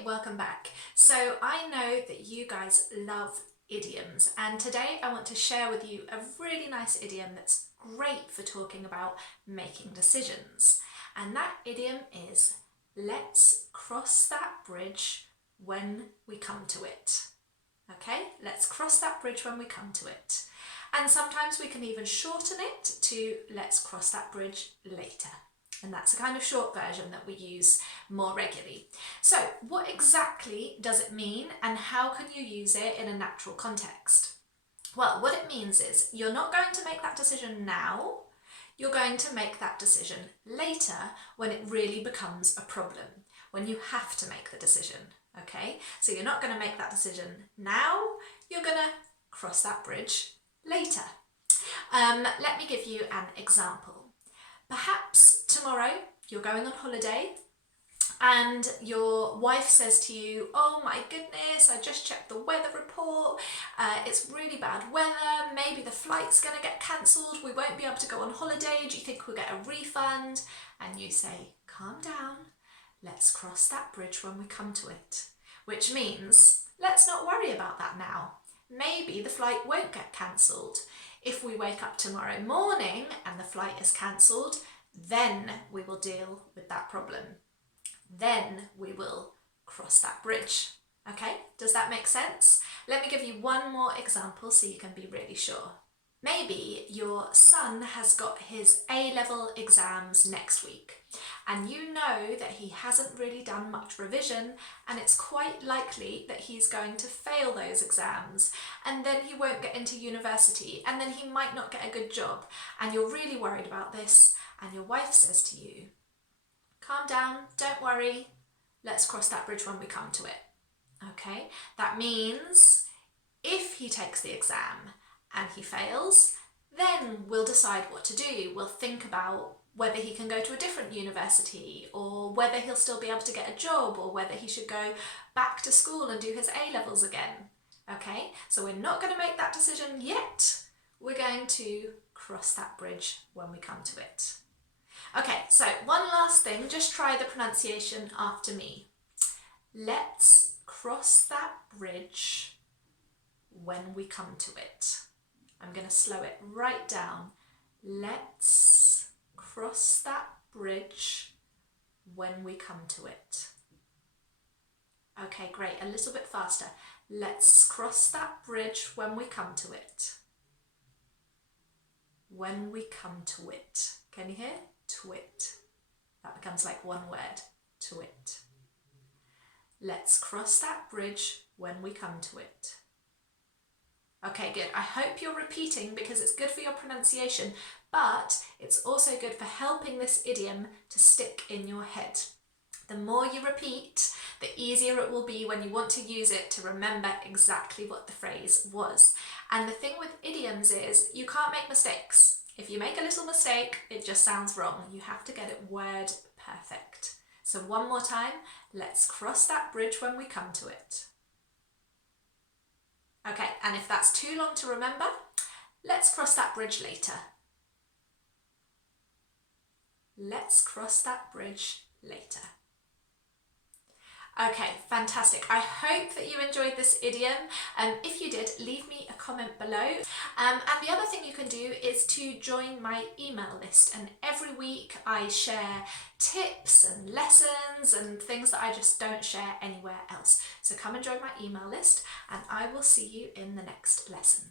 Hi, welcome back. So I know that you guys love idioms, and today I want to share with you a really nice idiom that's great for talking about making decisions. And that idiom is, let's cross that bridge when we come to it. Okay, let's cross that bridge when we come to it. And sometimes we can even shorten it to let's cross that bridge later. And that's a kind of short version that we use more regularly. So what exactly does it mean and how can you use it in a natural context? Well, what it means is you're not going to make that decision now, you're going to make that decision later when it really becomes a problem, when you have to make the decision, okay? So you're not going to make that decision now, you're going to cross that bridge later. Let me give you an example. Perhaps tomorrow you're going on holiday and your wife says to you, oh my goodness, I just checked the weather report, it's really bad weather, maybe the flight's going to get cancelled, we won't be able to go on holiday, do you think we'll get a refund? And you say, calm down, let's cross that bridge when we come to it. Which means, let's not worry about that now. Maybe the flight won't get cancelled. If we wake up tomorrow morning and the flight is cancelled, then we will deal with that problem. Then we will cross that bridge. Okay, does that make sense? Let me give you one more example so you can be really sure. Maybe your son has got his A-level exams next week and you know that he hasn't really done much revision and it's quite likely that he's going to fail those exams and then he won't get into university and then he might not get a good job and you're really worried about this and your wife says to you, calm down, don't worry, let's cross that bridge when we come to it. Okay, that means if he takes the exam and he fails, then we'll decide what to do. We'll think about whether he can go to a different university or whether he'll still be able to get a job or whether he should go back to school and do his A-levels again. Okay, so we're not going to make that decision yet. We're going to cross that bridge when we come to it. Okay, so one last thing, just try the pronunciation after me. Let's cross that bridge when we come to it. I'm going to slow it right down. Let's cross that bridge when we come to it. Okay, great. A little bit faster. Let's cross that bridge when we come to it. When we come to it. Can you hear? To it. That becomes like one word. To it. Let's cross that bridge when we come to it. Okay, good. I hope you're repeating because it's good for your pronunciation, but it's also good for helping this idiom to stick in your head. The more you repeat, the easier it will be when you want to use it to remember exactly what the phrase was. And the thing with idioms is you can't make mistakes. If you make a little mistake, it just sounds wrong. You have to get it word perfect. So one more time, let's cross that bridge when we come to it. Okay, and if that's too long to remember, let's cross that bridge later. Let's cross that bridge later. Okay, fantastic. I hope that you enjoyed this idiom. If you did, leave me a comment below. And the other thing you can do is to join my email list. And every week I share tips and lessons and things that I just don't share anywhere else. So come and join my email list and I will see you in the next lesson.